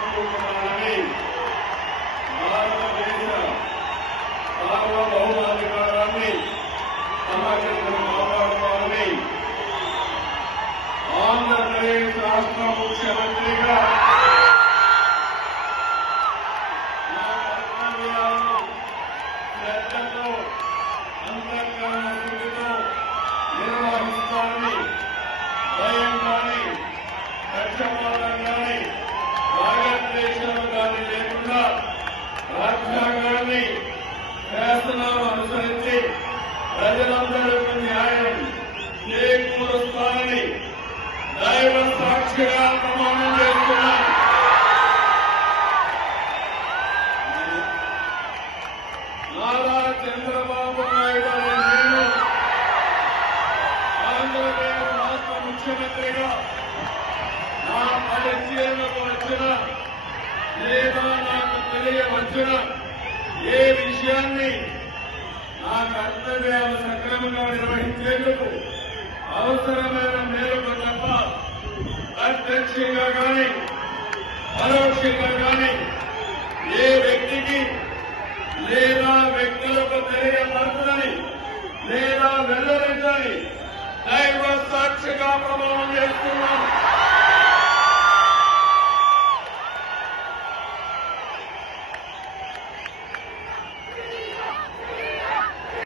కాపాడుకుంటున్నానని భారతదేశ సార్వభౌమాధికారాన్ని సమగ్రంగా కాపాడుకోవాలని ఆంధ్రప్రదేశ్ రాష్ట్ర ముఖ్యమంత్రిగా నా కర్తవ్యాలను శ్రద్ధతో అంతఃకరణ శుద్ధితో నిర్వహిస్తానని భయం కానీ పక్షపాతం కానీ రాగద్వేషాలు కానీ లేకుండా రాజ్యాంగాన్ని శాసనాలు అనుసరించి ప్రజలందరికీ న్యాయం చేకూరుస్తానని దైవ సాక్షిగా ప్రమాణం చేస్తున్నాను. నారా చంద్రబాబు నాయుడు అనే నేను ఆంధ్రప్రదేశ్ రాష్ట్ర ముఖ్యమంత్రిగా నా పరిచయంలోకి వచ్చిన లేదా నాకు తెలియవచ్చిన ఏ విషయాన్ని నా కర్తవ్యాలు సక్రమంగా నిర్వహించేందుకు అవసరమైన మేరకు తప్ప ప్రత్యక్షంగా కానీ పరోక్షంగా కానీ ఏ వ్యక్తికి లేదా వ్యక్తులకు తెలియపరచని లేదా వెల్లడించని దైవ సాక్షిగా ప్రమాణం చేస్తున్నాను.